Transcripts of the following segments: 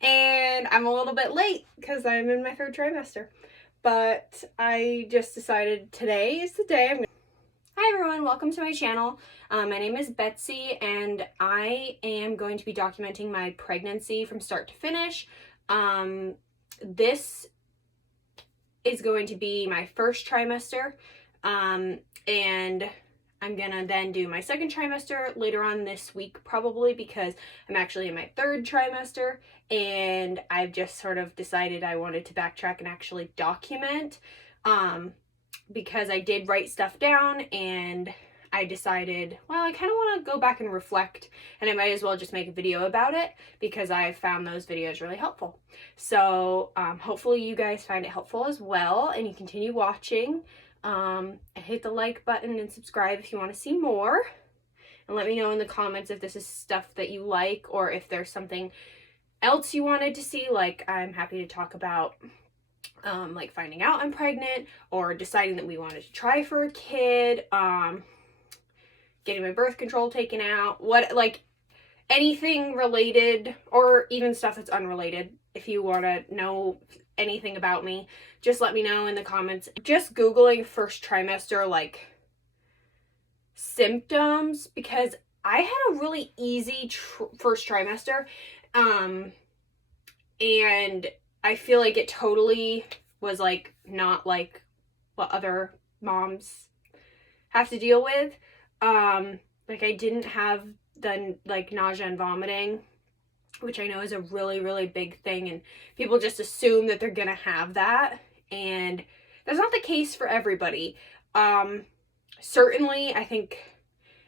and I'm a little bit late because I'm in my third trimester. But I just decided today is the day I'm gonna... Hi everyone, welcome to my channel. My name is Betsy and I am going to be documenting my pregnancy from start to finish. This is going to be my first trimester, and I'm gonna then do my second trimester later on this week probably, because I'm actually in my third trimester and I've just sort of decided I wanted to backtrack and actually document, because I did write stuff down and I decided, well, I kind of want to go back and reflect, and I might as well just make a video about it because I found those videos really helpful. So hopefully you guys find it helpful as well and you continue watching. Hit the like button and subscribe if you want to see more. And let me know in the comments if this is stuff that you like or if there's something else you wanted to see. Like, I'm happy to talk about like finding out I'm pregnant, or deciding that we wanted to try for a kid, getting my birth control taken out, like anything related, or even stuff that's unrelated. If you want to know anything about me, just let me know in the comments. Just Googling first trimester like symptoms, because I had a really easy first trimester, and I feel like it totally was like not like what other moms have to deal with. Like, I didn't have the like nausea and vomiting, which I know is a really, really big thing, and people just assume that they're gonna have that, and that's not the case for everybody. Certainly I think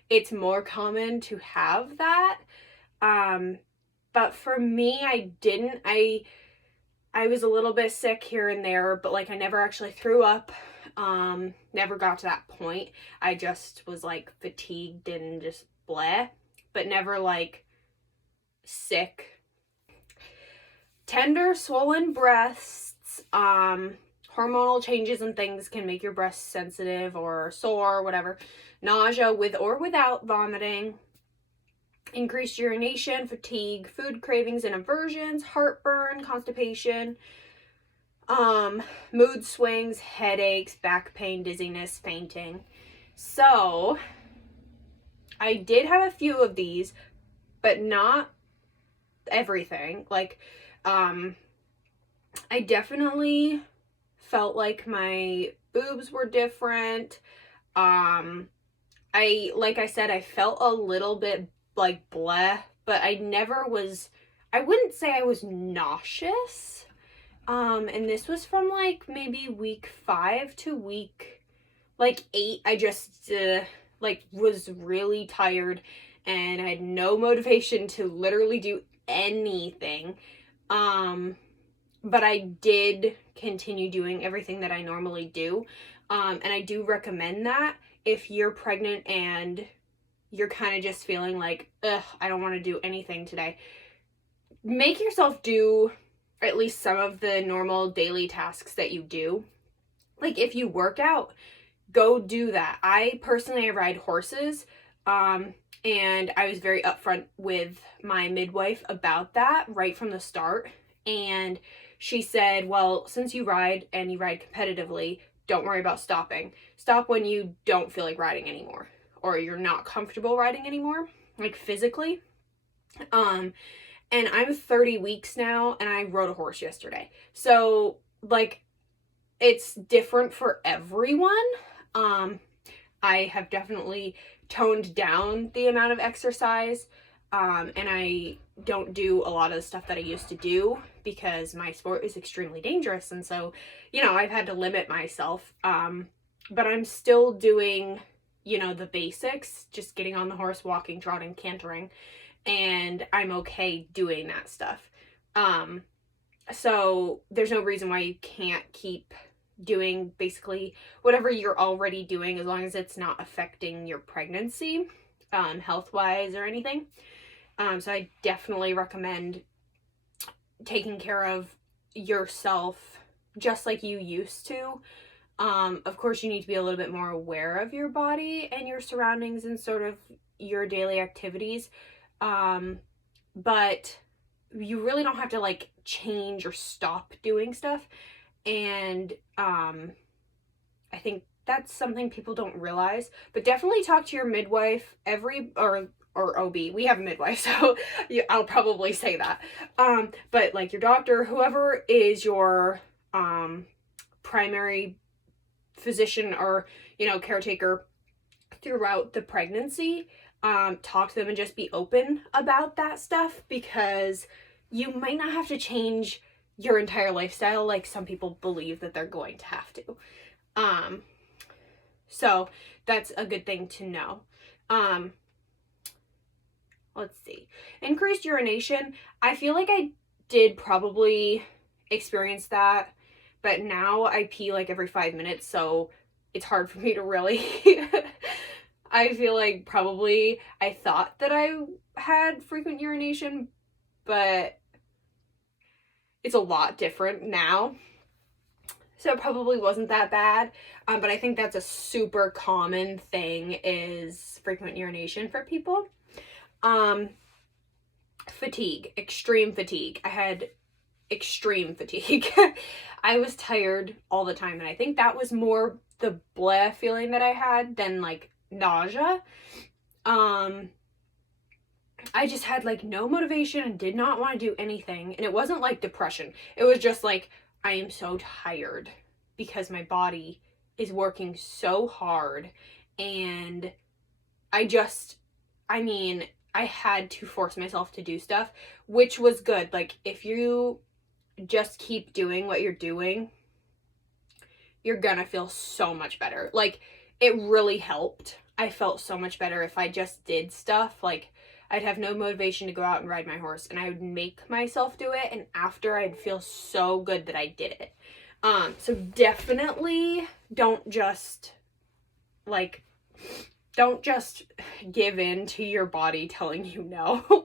it's more common to have that, but for me, I didn't. I was a little bit sick here and there, but like I never actually threw up. Never got to that point. I just was like fatigued and just bleh, but never like sick. Tender, swollen breasts, hormonal changes and things can make your breasts sensitive or sore, whatever. Nausea with or without vomiting. Increased urination, fatigue, food cravings and aversions, heartburn, constipation, mood swings, headaches, back pain, dizziness, fainting. So I did have a few of these, but not everything. Like, I definitely felt like my boobs were different. Like I said, I felt a little bit like bleh, but I wouldn't say I was nauseous. And this was from like maybe week 5 to week like 8. I just like was really tired and I had no motivation to literally do anything. But I did continue doing everything that I normally do. And I do recommend that if you're pregnant and you're kind of just feeling like, ugh, I don't want to do anything today. Make yourself do at least some of the normal daily tasks that you do. Like, if you work out, go do that. I personally ride horses, and I was very upfront with my midwife about that right from the start. And she said, well, since you ride and you ride competitively, don't worry about stopping. Stop when you don't feel like riding anymore, or you're not comfortable riding anymore, like physically. And I'm 30 weeks now, and I rode a horse yesterday. So, like, it's different for everyone. I have definitely toned down the amount of exercise, and I don't do a lot of the stuff that I used to do because my sport is extremely dangerous, and so, you know, I've had to limit myself. But I'm still doing, you know, the basics, just getting on the horse, walking, trotting, cantering, and I'm okay doing that stuff. So there's no reason why you can't keep doing basically whatever you're already doing, as long as it's not affecting your pregnancy, health-wise or anything. So I definitely recommend taking care of yourself just like you used to. Of course, you need to be a little bit more aware of your body and your surroundings and sort of your daily activities. But you really don't have to like change or stop doing stuff. And I think that's something people don't realize, but definitely talk to your midwife or OB. We have a midwife, so I'll probably say that. But like your doctor, whoever is your primary physician or, you know, caretaker throughout the pregnancy, talk to them and just be open about that stuff, because you might not have to change your entire lifestyle like some people believe that they're going to have to. So that's a good thing to know. Let's see. Increased urination. I feel like I did probably experience that, but now I pee like every 5 minutes, so it's hard for me to really I feel like probably I thought that I had frequent urination, but it's a lot different now. So it probably wasn't that bad. But I think that's a super common thing, is frequent urination for people. Fatigue, extreme fatigue. I had extreme fatigue. I was tired all the time, and I think that was more the blah feeling that I had than like nausea. I just had like no motivation and did not want to do anything. And it wasn't like depression. It was just like, I am so tired because my body is working so hard, and I had to force myself to do stuff, which was good. Like, if you just keep doing what you're doing, you're gonna feel so much better. Like, it really helped. I felt so much better if I just did stuff. Like, I'd have no motivation to go out and ride my horse, and I would make myself do it, and after I'd feel so good that I did it. So definitely don't just give in to your body telling you no,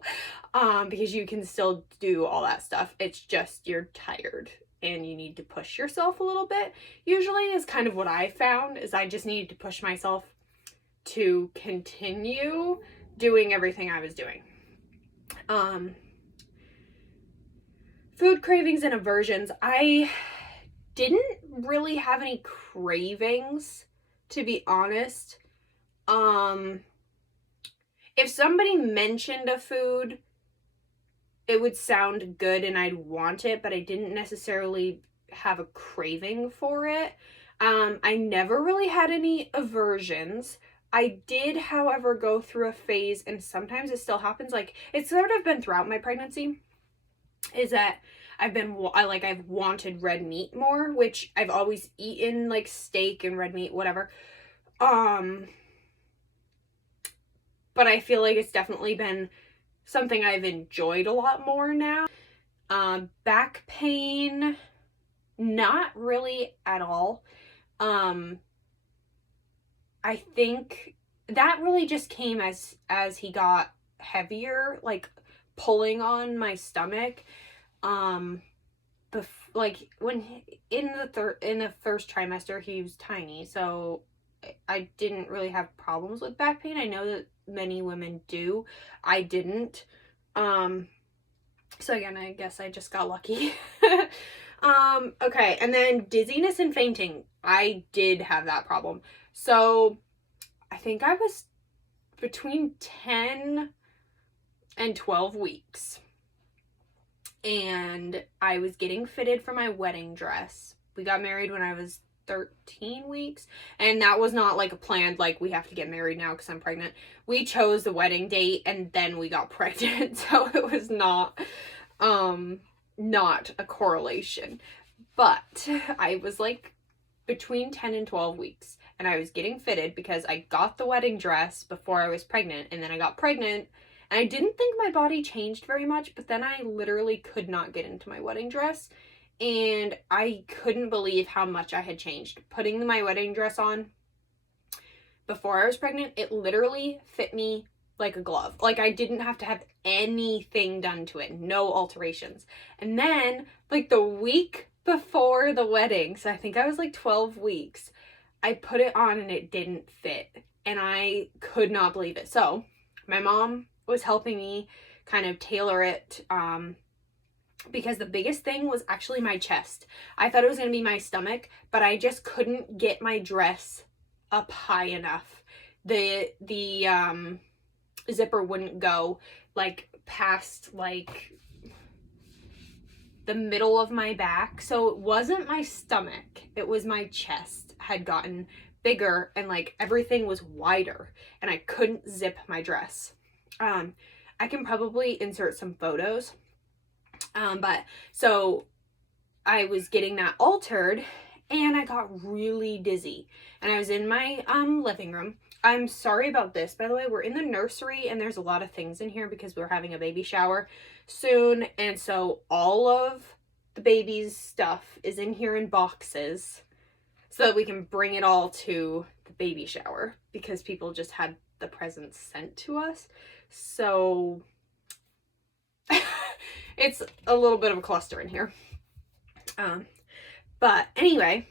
because you can still do all that stuff. It's just you're tired and you need to push yourself a little bit. Usually is kind of what I found, is I just needed to push myself to continue doing everything I was doing. Food cravings and aversions. I didn't really have any cravings, to be honest. If somebody mentioned a food, it would sound good and I'd want it, but I didn't necessarily have a craving for it. I never really had any aversions. I did, however, go through a phase, and sometimes it still happens, like, it's sort of been throughout my pregnancy, is that I've wanted red meat more, which I've always eaten, like, steak and red meat, whatever. But I feel like it's definitely been something I've enjoyed a lot more now. Back pain, not really at all. I think that really just came as he got heavier, like pulling on my stomach. Like when in the first trimester, he was tiny, so I didn't really have problems with back pain. I know that many women do. I didn't. So again, I guess I just got lucky. Okay, and then dizziness and fainting. I did have that problem. So I think I was between 10 and 12 weeks. And I was getting fitted for my wedding dress. We got married when I was 13 weeks. And that was not like a planned, like, we have to get married now because I'm pregnant. We chose the wedding date and then we got pregnant. So it was not a correlation. But I was like between 10 and 12 weeks. And I was getting fitted because I got the wedding dress before I was pregnant. And then I got pregnant. And I didn't think my body changed very much. But then I literally could not get into my wedding dress. And I couldn't believe how much I had changed. Putting my wedding dress on before I was pregnant, it literally fit me like a glove. Like, I didn't have to have anything done to it. No alterations. And then, like, the week before the wedding, so I think I was like 12 weeks, I put it on and it didn't fit. And I could not believe it. So my mom was helping me kind of tailor it because the biggest thing was actually my chest. I thought it was going to be my stomach, but I just couldn't get my dress up high enough. The zipper wouldn't go like past like the middle of my back. So it wasn't my stomach, it was my chest had gotten bigger and like everything was wider and I couldn't zip my dress. I can probably insert some photos. But so I was getting that altered and I got really dizzy and I was in my living room. I'm sorry about this, by the way. We're in the nursery and there's a lot of things in here because we're having a baby shower soon, and so all of the baby's stuff is in here in boxes so that we can bring it all to the baby shower because people just had the presents sent to us. So it's a little bit of a cluster in here. But anyway,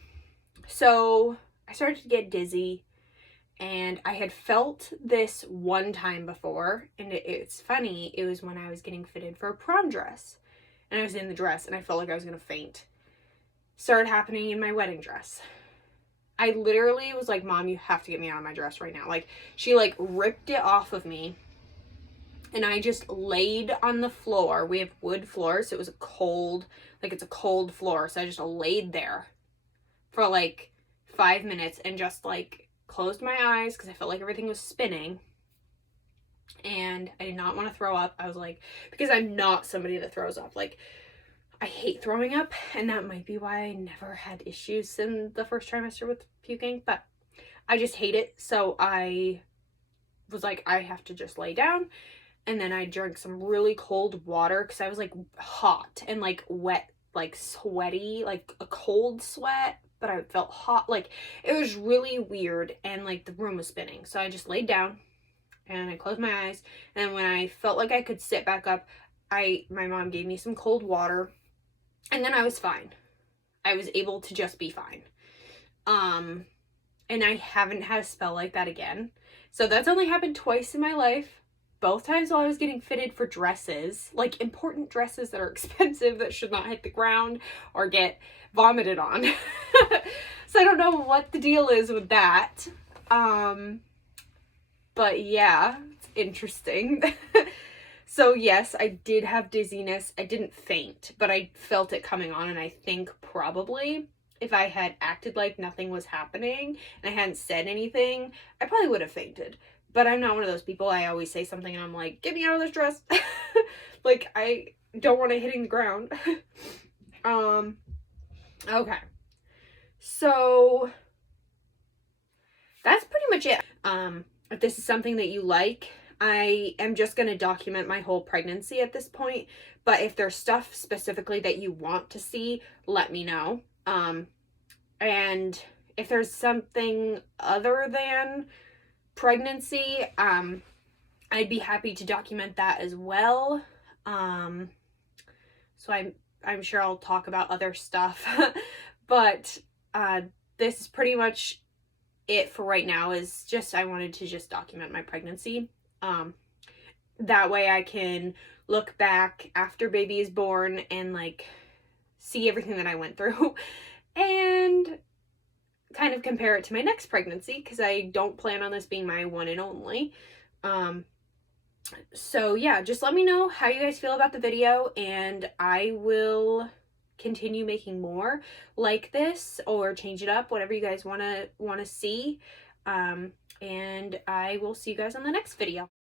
so I started to get dizzy and I had felt this one time before, and it's funny, it was when I was getting fitted for a prom dress and I was in the dress and I felt like I was gonna faint. Started happening in my wedding dress. I literally was like, Mom, you have to get me out of my dress right now. Like, she like ripped it off of me and I just laid on the floor. We have wood floors, so it was a cold, like it's a cold floor. So I just laid there for like 5 minutes and just like closed my eyes because I felt like everything was spinning. And I did not want to throw up. I was like, because I'm not somebody that throws up. Like, I hate throwing up, and that might be why I never had issues in the first trimester with puking, but I just hate it. So I was like, I have to just lay down. And then I drank some really cold water because I was like hot and like wet, like sweaty, like a cold sweat, but I felt hot. Like, it was really weird and like the room was spinning. So I just laid down and I closed my eyes. And when I felt like I could sit back up, my mom gave me some cold water and then I was fine. I was able to just be fine. And I haven't had a spell like that again. So that's only happened twice in my life. Both times while I was getting fitted for dresses, like important dresses that are expensive that should not hit the ground or get vomited on. So I don't know what the deal is with that. But yeah, it's interesting. So yes, I did have dizziness. I didn't faint, but I felt it coming on, and I think probably if I had acted like nothing was happening and I hadn't said anything, I probably would have fainted. But I'm not one of those people. I always say something and I'm like, get me out of this dress. Like, I don't want it hitting the ground. Okay. So that's pretty much it. If this is something that you like, I am just going to document my whole pregnancy at this point. But if there's stuff specifically that you want to see, let me know. And if there's something other than pregnancy, I'd be happy to document that as well. So I'm sure I'll talk about other stuff. But this is pretty much it for right now. Is just I wanted to just document my pregnancy. That way I can look back after baby is born and like see everything that I went through and kind of compare it to my next pregnancy, because I don't plan on this being my one and only. So yeah, just let me know how you guys feel about the video, and I will continue making more like this or change it up, whatever you guys want to see. And I will see you guys on the next video.